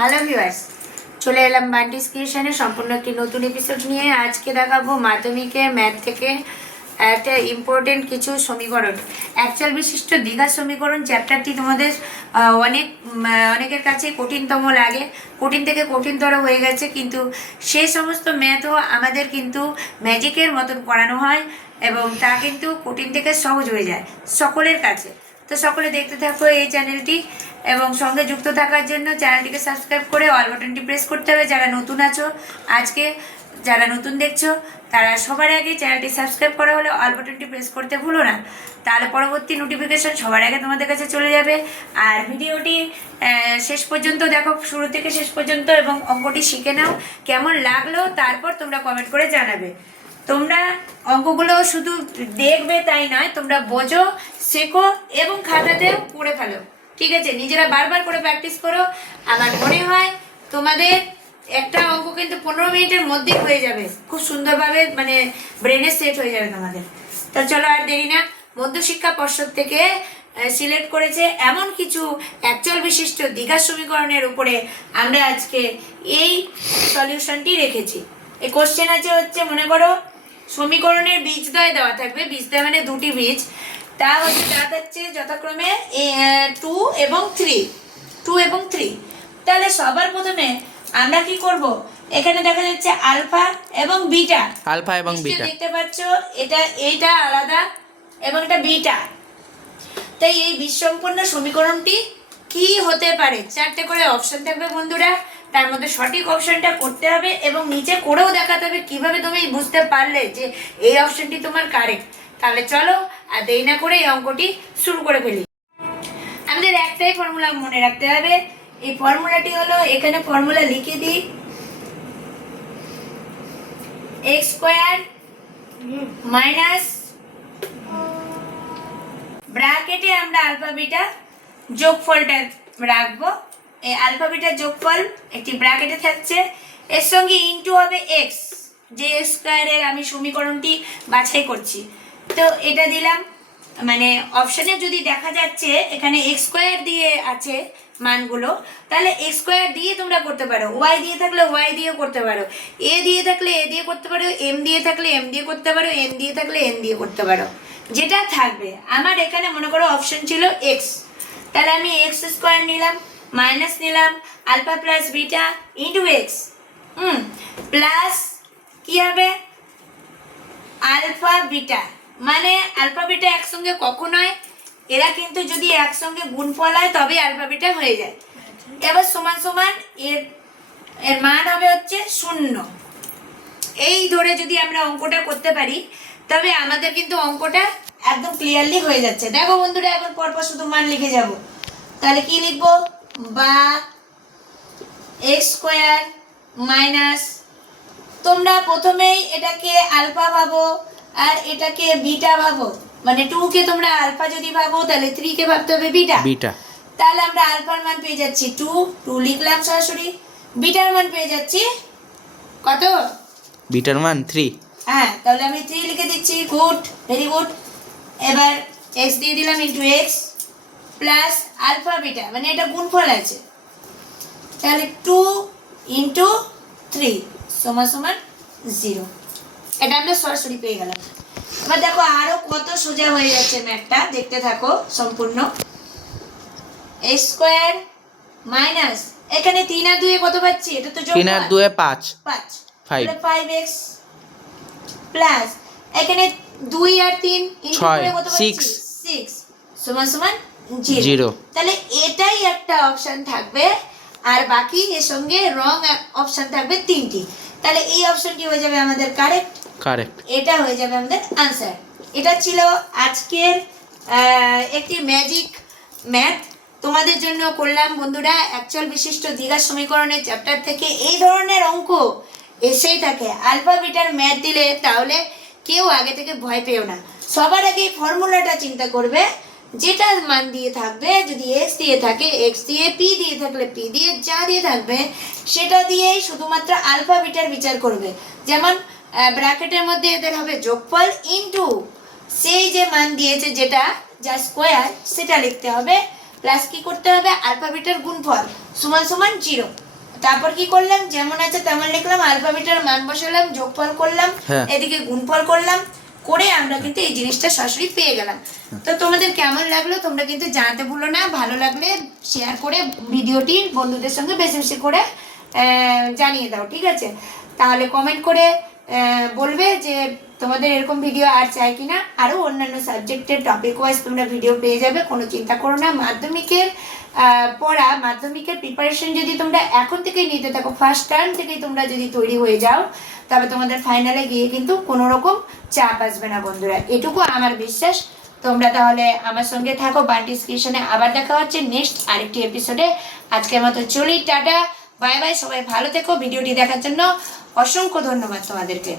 Hello viewers, চলে এলাম বান্টিস ক্রিয়েশনে সম্পূর্ণ একটি নতুন এপিসোড নিয়ে। আজকে দেখাবো মাধ্যমিকের ম্যাথ থেকে একটা ইম্পর্টেন্ট কিছু সমীকরণ, অ্যাকচুয়াল বিশিষ্ট দ্বিঘাত সমীকরণ। চ্যাপ্টারটি তোমাদের অনেকের কাছে কঠিনতম লাগে, কঠিন থেকে কঠিনতর হয়ে গেছে, কিন্তু সেই সমস্ত ম্যাথও আমাদের কিন্তু ম্যাজিকের মতন করানো হয় এবং তা কিন্তু কঠিন থেকে সহজ হয়ে যায় সকলের কাছে। তো সকলে দেখতে থাকো এই চ্যানেলটি এবং সঙ্গে যুক্ত থাকার জন্য চ্যানেলটিকে সাবস্ক্রাইব করে অল বাটনটি প্রেস করতে হবে। যারা নতুন আছো, আজকে যারা নতুন দেখছো তারা সবার আগে চ্যানেলটি সাবস্ক্রাইব করা হলে অল বাটনটি প্রেস করতে ভুলো না, তাহলে পরবর্তী নোটিফিকেশন সবার আগে তোমাদের কাছে চলে যাবে। আর ভিডিওটি শেষ পর্যন্ত দেখো, শুরু থেকে শেষ পর্যন্ত, এবং অঙ্কটি শিখে নাও। কেমন লাগলো তারপর তোমরা কমেন্ট করে জানাবে। তোমরা অঙ্কগুলো শুধু দেখবে তাই নয়, তোমরা বোঝো, শেখো এবং খাতাতেও পড়ে ফেলো, ঠিক আছে? নিজেরা বারবার করে প্র্যাকটিস করো। আমার মনে হয় তোমাদের একটা অঙ্ক কিন্তু 15 মিনিটের মধ্যেই হয়ে যাবে, খুব সুন্দরভাবে, মানে ব্রেনে সেট হয়ে যাবে তোমাদের। তো চলো আর দেরি না, মধ্যশিক্ষা পর্ষদ থেকে সিলেক্ট করেছে এমন কিছু অ্যাকচুয়াল বিশিষ্ট দ্বিঘাত সমীকরণের উপরে আমরা আজকে এই সলিউশনটি রেখেছি। এই কোশ্চেন আছে হচ্ছে, মনে করো সমীকরণের বীজদ্বয় দেওয়া থাকবে, বীজদ্বয় মানে দুটি বীজ, তা হচ্ছে যথাক্রমে 2 এবং 3। তাহলে সবার প্রথমে আমরা কি করব, এখানে দেখা যাচ্ছে আলফা এবং বিটা, দেখতে পাচ্ছ এইটা আলাদা এবং এটা বিটা। তাই এই বিসম্পন্ন সমীকরণটি কি হতে পারে? 4টে করে অপশন থাকবে বন্ধুরা, তার মধ্যে সঠিক অপশনটা করতে হবে এবং নিচে করেও দেখাতে হবে কিভাবে তুমি বুঝতে পারলে যে এই অপশনটি তোমার কারেক্ট। তাহলে চলো আর দেরি না করে এই অঙ্কটি শুরু করে ফেলি। আমাদের একটাই ফর্মুলা মনে রাখতে হবে, এই ফর্মুলাটি হলো, এখানে ফর্মুলা লিখে দিই, x স্কয়ার মাইনাস ব্র্যাকেটে আমরা আলফা বিটা যোগফলটা রাখবো। এই আলফা বিটার যোগফল একটি ব্র্যাকেটে থাকছে, এর সঙ্গে ইনটু হবে x, যে এক্স স্কয়ারের আমি সমীকরণটি বাছাই করছি। তো এটা দিলাম, মানে অপশনে যদি দেখা যাচ্ছে এখানে এক্স স্কয়ার দিয়ে আছে মানগুলো, তাহলে এক্স স্কয়ার দিয়ে তোমরা করতে পারো, ওয়াই দিয়ে থাকলে ওয়াই দিয়ে করতে পারো, এ দিয়ে থাকলে এ দিয়ে করতে পারো, এম দিয়ে থাকলে এম দিয়ে করতে পারো, এন দিয়ে থাকলে এন দিয়ে করতে পারো, যেটা থাকবে। আমার এখানে মনে করো অপশন ছিল এক্স, তাহলে আমি এক্স স্কয়ার নিলাম, মাইনাস নিলাম alpha plus beta into x, plus কি হবে আলফা বিটা, মানে আলফা বিটা একসঙ্গে কখন হয়? এরা কিন্তু যদি একসঙ্গে গুণফল হয় তবে আলফা বিটা হয়ে যায়। এবার সমান সমান এর মান হবে হচ্ছে 0। এই ধরে যদি আমরা অঙ্কটা করতে পারি তবে আমাদের কিন্তু অঙ্কটা একদম ক্লিয়ারলি হয়ে যাচ্ছে। দেখো বন্ধুরা, এখন পরপর শুধু মান লিখে যাব। তাহলে কি লিখবো, বা এক্স স্কয়ার মাইনাস, তোমরা প্রথমেই এটাকে আলফা ভাবো আর এটাকে বিটা ভাবো, মানে 2 কে তোমরা আলফা যদি ভাবো তাহলে 3 কে ভাবতে হবে বিটা। তাহলে আমরা আলফার মান পেয়ে যাচ্ছি 2 লিখলাম সরাসরি, বিটার মান পেয়ে যাচ্ছি কত? বিটার মান 3। হ্যাঁ, তাহলে আমি 3 লিখে দিচ্ছি, গুড, ভেরি গুড। এবার x দিয়ে দিলাম into x plus alpha beta, মানে এটা গুণফল আছে, তাহলে 2 ইনটু 3 সমান সমান 0। এটা আমরা সরাসরি পেয়ে গেলাম। এবার দেখো আরো কত সোজা হয়ে যাচ্ছে ম্যাথটা, দেখতে থাকো সম্পূর্ণ। x স্কয়ার মাইনাস, এখানে 3 আর 2 এ কত পাচ্ছি? এটা তো যোগ, 3 আর 2 এ 5, তাহলে 5x প্লাস এখানে 2 আর 3 ইনটু করে কত পাচ্ছি? 6 সমান সমান 0। তাহলে এটাই একটা অপশন থাকবে আর বাকি এর সঙ্গে রং অপশন থাকবে 3টি। তাহলে এই অপশনটি হয়ে যাবে আমাদের কারেক্ট, এটা হয়ে যাবে আমাদের আনসার। এটা ছিল আজকের একটি ম্যাজিক ম্যাথ তোমাদের জন্য করলাম বন্ধুরা। অ্যাকচুয়াল বিশিষ্ট দ্বিঘাত সমীকরণের চ্যাপ্টার থেকে এই ধরনের অঙ্ক এসেই থাকে। আলফা বিটার ম্যাথ দিলে তাহলে কেউ আগে থেকে ভয় পেও না, সবার আগে ফর্মুলাটা চিন্তা করবে, যেটা মান দিয়ে থাকবে, যদি এক্স দিয়ে থাকে এক্স দিয়ে, পি দিয়ে থাকলে পি দিয়ে, যা দিয়ে থাকবে সেটা দিয়েই শুধুমাত্র আলফা বিটার বিচার করবে। যেমন ব্র্যাকেটের মধ্যে এদের হবে যোগফল ইনটু সেই যে মান দিয়েছে যেটা, যা স্কোয়ার, সেটা লিখতে হবে, প্লাস কি করতে হবে আলফা বিটার গুণফল সমান সমান 0। তারপর কি করলাম, যেমন আছে তেমন লিখলাম, আলফাবেটের মান বসালাম, যোগফল করলাম, হ্যাঁ। এদিকে গুণফল করলাম, করে আমরা কিন্তু এই জিনিসটা সরাসরি পেয়ে গেলাম। তো তোমাদের কেমন লাগলো তোমরা কিন্তু জানাতে ভুলো না। ভালো লাগলে শেয়ার করে ভিডিওটি বন্ধুদের সঙ্গে বেশি বেশি করে জানিয়ে দাও, ঠিক আছে? তাহলে কমেন্ট করে বলবে যে তোমাদের এরকম ভিডিও আর চাই কিনা। আরও অন্যান্য সাবজেক্টের টপিক ওয়াইজ তোমরা ভিডিও পেয়ে যাবে, কোনো চিন্তা করো না। মাধ্যমিকের পড়া, মাধ্যমিকের প্রিপারেশন যদি তোমরা এখন থেকেই নিতে থাকো, ফার্স্ট টার্ম থেকেই তোমরা যদি তৈরি হয়ে যাও, তবে তোমাদের ফাইনালে গিয়ে কিন্তু কোনো রকম চাপ আসবে না বন্ধুরা, এটুকু আমার বিশ্বাস। তোমরা তাহলে আমার সঙ্গে থাকো। বান্টিস ক্রিয়েশনে আবার দেখা হচ্ছে নেক্সট আরেকটি এপিসোডে। আজকের মতো চলি, টাটা, বাই বাই। সবাই ভালো থেকো। ভিডিওটি দেখার জন্য অসংখ্য ধন্যবাদ তোমাদেরকে।